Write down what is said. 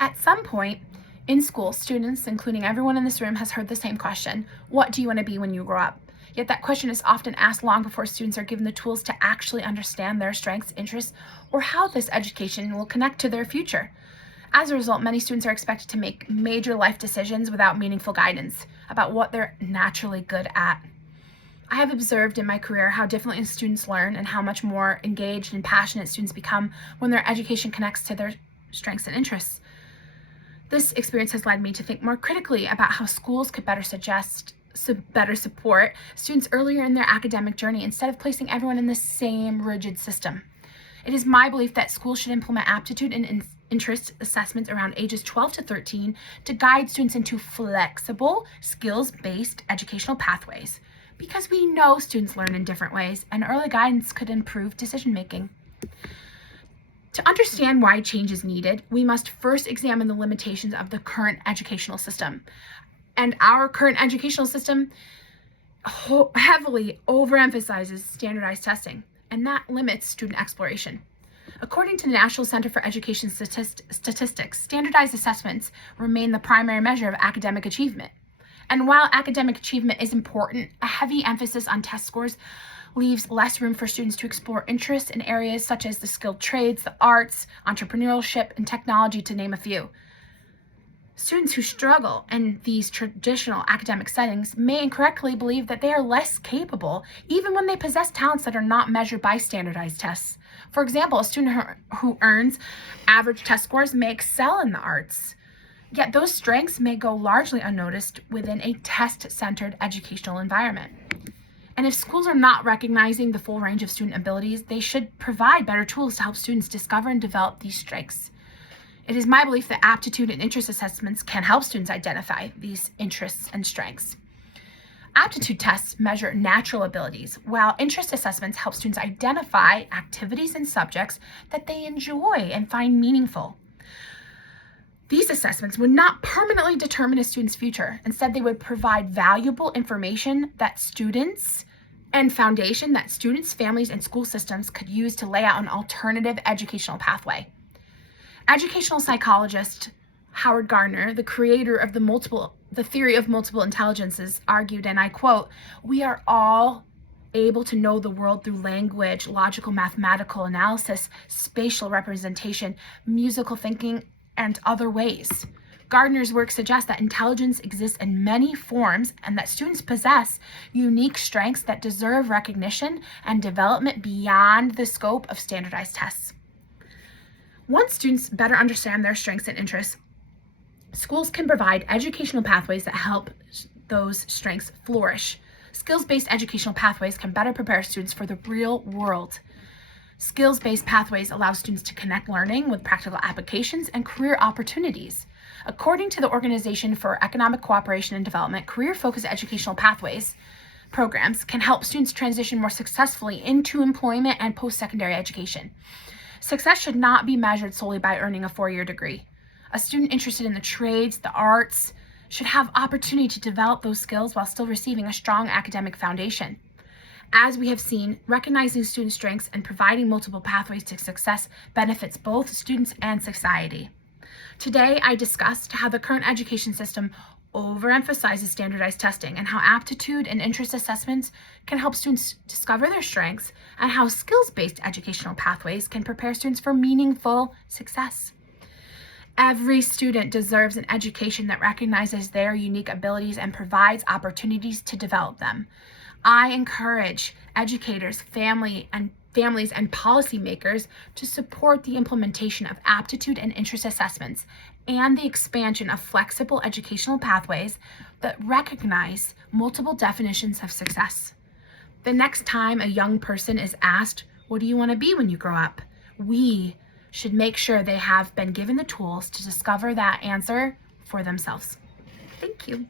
At some point in school, students, including everyone in this room, has heard the same question: what do you want to be when you grow up? Yet that question is often asked long before students are given the tools to actually understand their strengths, interests, or how this education will connect to their future. As a result, many students are expected to make major life decisions without meaningful guidance about what they're naturally good at. I have observed in my career how differently students learn and how much more engaged and passionate students become when their education connects to their strengths and interests. This experience has led me to think more critically about how schools could better support students earlier in their academic journey instead of placing everyone in the same rigid system. It is my belief that schools should implement aptitude and interest assessments around ages 12 to 13 to guide students into flexible, skills-based educational pathways, because we know students learn in different ways, and early guidance could improve decision-making. To understand why change is needed, we must first examine the limitations of the current educational system. And our current educational system heavily overemphasizes standardized testing, and that limits student exploration. According to the National Center for Education Statistics, standardized assessments remain the primary measure of academic achievement. And while academic achievement is important, a heavy emphasis on test scores leaves less room for students to explore interests in areas such as the skilled trades, the arts, entrepreneurship, and technology, to name a few. Students who struggle in these traditional academic settings may incorrectly believe that they are less capable, even when they possess talents that are not measured by standardized tests. For example, a student who earns average test scores may excel in the arts, yet those strengths may go largely unnoticed within a test-centered educational environment. And if schools are not recognizing the full range of student abilities, they should provide better tools to help students discover and develop these strengths. It is my belief that aptitude and interest assessments can help students identify these interests and strengths. Aptitude tests measure natural abilities, while interest assessments help students identify activities and subjects that they enjoy and find meaningful. These assessments would not permanently determine a student's future. Instead, they would provide valuable information that students, families, and school systems could use to lay out an alternative educational pathway. Educational psychologist Howard Gardner, the creator of the theory of multiple intelligences, argued, and I quote, "We are all able to know the world through language, logical mathematical analysis, spatial representation, musical thinking, and other ways." Gardner's work suggests that intelligence exists in many forms and that students possess unique strengths that deserve recognition and development beyond the scope of standardized tests. Once students better understand their strengths and interests, schools can provide educational pathways that help those strengths flourish. Skills-based educational pathways can better prepare students for the real world. Skills-based pathways allow students to connect learning with practical applications and career opportunities. According to the Organization for Economic Cooperation and Development, career-focused educational pathways programs can help students transition more successfully into employment and post-secondary education. Success should not be measured solely by earning a 4-year degree. A student interested in the trades, the arts, should have opportunity to develop those skills while still receiving a strong academic foundation. As we have seen, recognizing student strengths and providing multiple pathways to success benefits both students and society. Today, I discussed how the current education system overemphasizes standardized testing and how aptitude and interest assessments can help students discover their strengths, and how skills-based educational pathways can prepare students for meaningful success. Every student deserves an education that recognizes their unique abilities and provides opportunities to develop them. I encourage educators, families, and policymakers to support the implementation of aptitude and interest assessments and the expansion of flexible educational pathways that recognize multiple definitions of success. The next time a young person is asked, "What do you want to be when you grow up?" we should make sure they have been given the tools to discover that answer for themselves. Thank you.